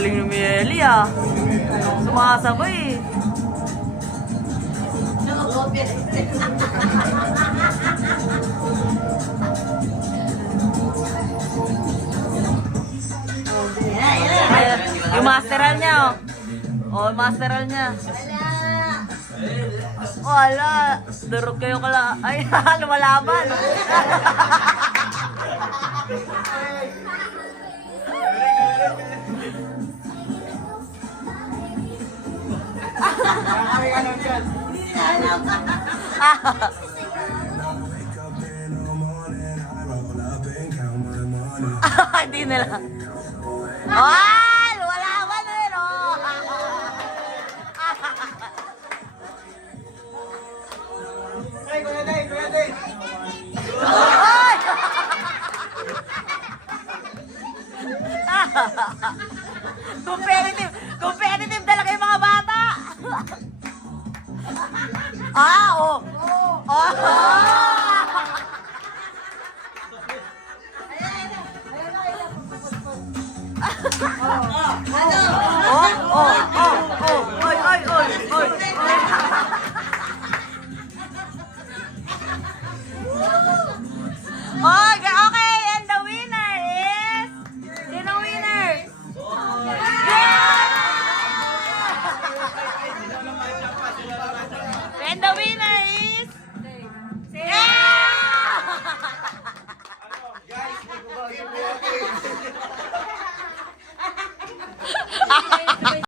Galing ni Mieli ah. Sumasabay eh. Yung masteral niya oh. Oh, masteral niya. Wala. Durog kayo kala. Ay, lumalaban. Hindi nila. Ay, lumalaban na rin oh. Hey, Kuya Day, Kuya Day. Ay! Competitive! Competitive talaga yung mga bata! Ah, oh! Oh!